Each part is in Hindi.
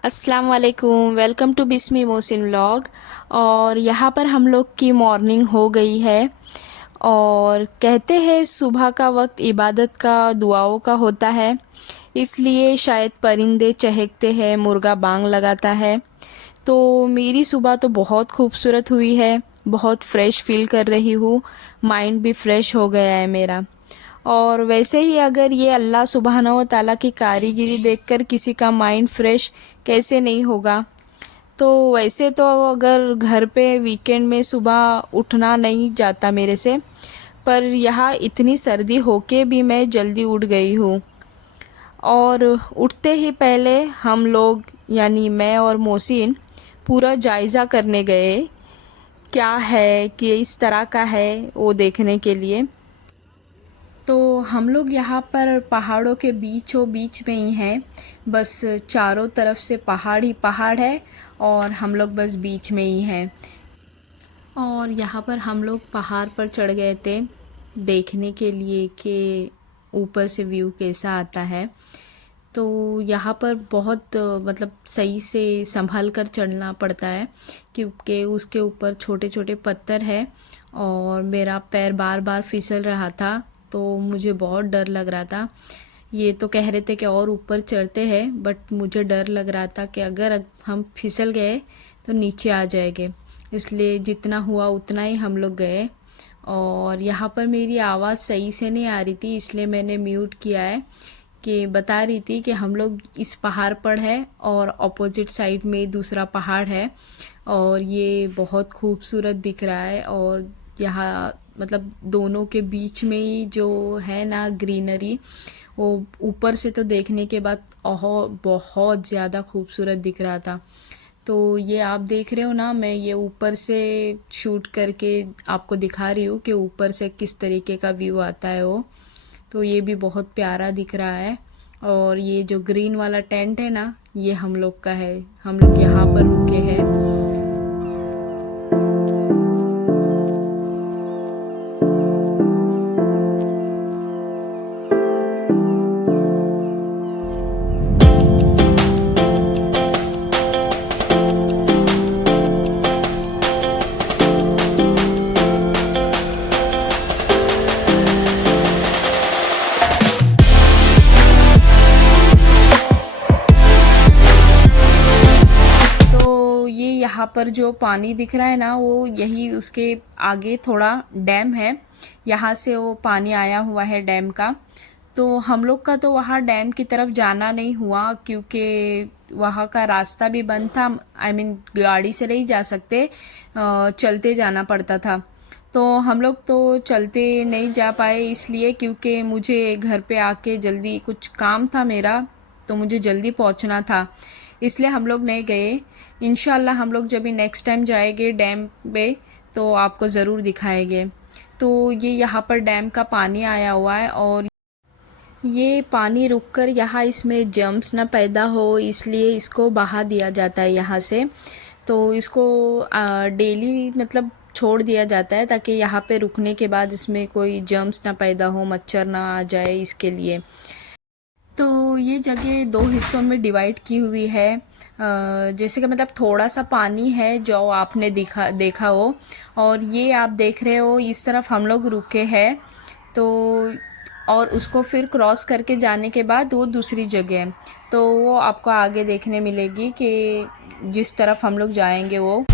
अस्सलाम वालेकुम, welcome to Bismi Mohsin vlog. और यहाँ पर हम लोग की मॉर्निंग हो गई है। और कहते हैं सुबह का वक्त इबादत का, दुआओं का होता है, इसलिए शायद परिंदे चहकते हैं, मुर्गा बांग लगाता है। तो मेरी सुबह तो बहुत खूबसूरत हुई है, बहुत फ्रेश फील कर रही हूँ, माइंड भी फ्रेश हो गया है मेरा। और वैसे ही अगर ये अल्लाह सुबहाना व ताला की कारीगिरी देखकर किसी का माइंड फ्रेश कैसे नहीं होगा। तो वैसे तो अगर घर पे वीकेंड में सुबह उठना नहीं जाता मेरे से, पर यहाँ इतनी सर्दी होके भी मैं जल्दी उठ गई हूँ। और उठते ही पहले हम लोग यानी मैं और मोहसिन पूरा जायज़ा करने गए, क्या है कि इस तरह का है वो देखने के लिए। तो हम लोग यहाँ पर पहाड़ों के बीचों बीच में ही हैं, बस चारों तरफ से पहाड़ ही पहाड़ है और हम लोग बस बीच में ही हैं। और यहाँ पर हम लोग पहाड़ पर चढ़ गए थे देखने के लिए कि ऊपर से व्यू कैसा आता है। तो यहाँ पर बहुत मतलब सही से संभल कर चढ़ना पड़ता है, क्योंकि उसके ऊपर छोटे छोटे पत्थर है और मेरा पैर बार बार फिसल रहा था, तो मुझे बहुत डर लग रहा था। ये तो कह रहे थे कि और ऊपर चढ़ते हैं, बट मुझे डर लग रहा था कि अगर हम फिसल गए तो नीचे आ जाएंगे, इसलिए जितना हुआ उतना ही हम लोग गए। और यहाँ पर मेरी आवाज़ सही से नहीं आ रही थी, इसलिए मैंने म्यूट किया है। कि बता रही थी कि हम लोग इस पहाड़ पर है और अपोजिट साइड में दूसरा पहाड़ है, और ये बहुत खूबसूरत दिख रहा है। और यहाँ मतलब दोनों के बीच में ही जो है ना ग्रीनरी, वो ऊपर से तो देखने के बाद बहुत ज़्यादा खूबसूरत दिख रहा था। तो ये आप देख रहे हो ना, मैं ये ऊपर से शूट करके आपको दिखा रही हूँ कि ऊपर से किस तरीके का व्यू आता है वो। तो ये भी बहुत प्यारा दिख रहा है। और ये जो ग्रीन वाला टेंट है ना, ये हम लोग का है, हम लोग यहाँ पर रुके हैं। तो ये यहाँ पर जो पानी दिख रहा है ना, वो यही उसके आगे थोड़ा डैम है, यहाँ से वो पानी आया हुआ है डैम का। तो हम लोग का तो वहाँ डैम की तरफ जाना नहीं हुआ, क्योंकि वहाँ का रास्ता भी बंद था। आई मीन गाड़ी से नहीं जा सकते, चलते जाना पड़ता था। तो हम लोग तो चलते नहीं जा पाए, इसलिए क्योंकि मुझे घर पे आके जल्दी कुछ काम था मेरा, तो मुझे जल्दी पहुंचना था, इसलिए हम लोग नहीं गए। इंशाल्लाह हम लोग जब भी नेक्स्ट टाइम जाएंगे डैम पे तो आपको ज़रूर दिखाएंगे। तो ये यहाँ पर डैम का पानी आया हुआ है, और ये पानी रुककर यहाँ इसमें जम्स ना पैदा हो, इसलिए इसको बहा दिया जाता है यहाँ से। तो इसको डेली मतलब छोड़ दिया जाता है, ताकि यहाँ पे रुकने के बाद इसमें कोई जम्स ना पैदा हो, मच्छर ना आ जाए, इसके लिए। तो ये जगह दो हिस्सों में डिवाइड की हुई है। जैसे कि मतलब थोड़ा सा पानी है जो आपने देखा हो, और ये आप देख रहे हो इस तरफ हम लोग रुके हैं। तो और उसको फिर क्रॉस करके जाने के बाद वो दूसरी जगह है, तो वो आपको आगे देखने मिलेगी कि जिस तरफ हम लोग जाएंगे वो।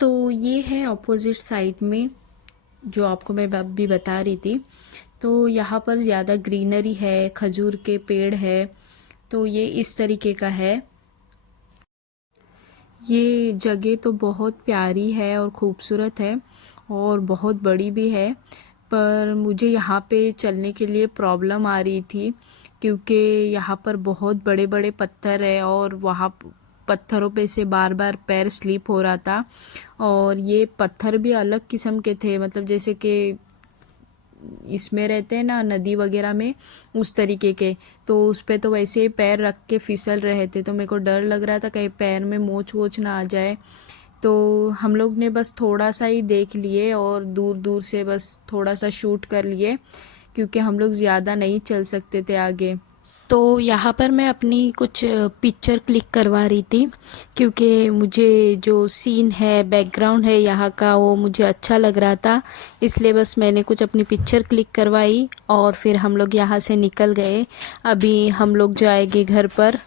तो ये है अपोजिट साइड में, जो आपको मैं अभी बता रही थी। तो यहाँ पर ज़्यादा ग्रीनरी है, खजूर के पेड़ है, तो ये इस तरीके का है। ये जगह तो बहुत प्यारी है और ख़ूबसूरत है और बहुत बड़ी भी है, पर मुझे यहाँ पे चलने के लिए प्रॉब्लम आ रही थी क्योंकि यहाँ पर बहुत बड़े बड़े पत्थर है और वहाँ पत्थरों पे से बार बार पैर स्लिप हो रहा था। और ये पत्थर भी अलग किस्म के थे, मतलब जैसे कि इसमें रहते हैं ना नदी वगैरह में, उस तरीके के। तो उस पे तो वैसे ही पैर रख के फिसल रहे थे, तो मेरे को डर लग रहा था कहीं पैर में मोच वोच ना आ जाए। तो हम लोग ने बस थोड़ा सा ही देख लिए और दूर दूर से बस थोड़ा सा शूट कर लिए क्योंकि हम लोग ज़्यादा नहीं चल सकते थे आगे। तो यहाँ पर मैं अपनी कुछ पिक्चर क्लिक करवा रही थी क्योंकि मुझे जो सीन है, बैकग्राउंड है यहाँ का, वो मुझे अच्छा लग रहा था। इसलिए बस मैंने कुछ अपनी पिक्चर क्लिक करवाई और फिर हम लोग यहाँ से निकल गए। अभी हम लोग जाएंगे घर पर।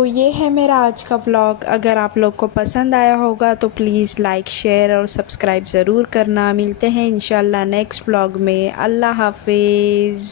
तो ये है मेरा आज का व्लॉग। अगर आप लोग को पसंद आया होगा तो प्लीज़ लाइक शेयर और सब्सक्राइब ज़रूर करना। मिलते हैं इंशाल्लाह नेक्स्ट व्लॉग में। अल्लाह हाफिज़।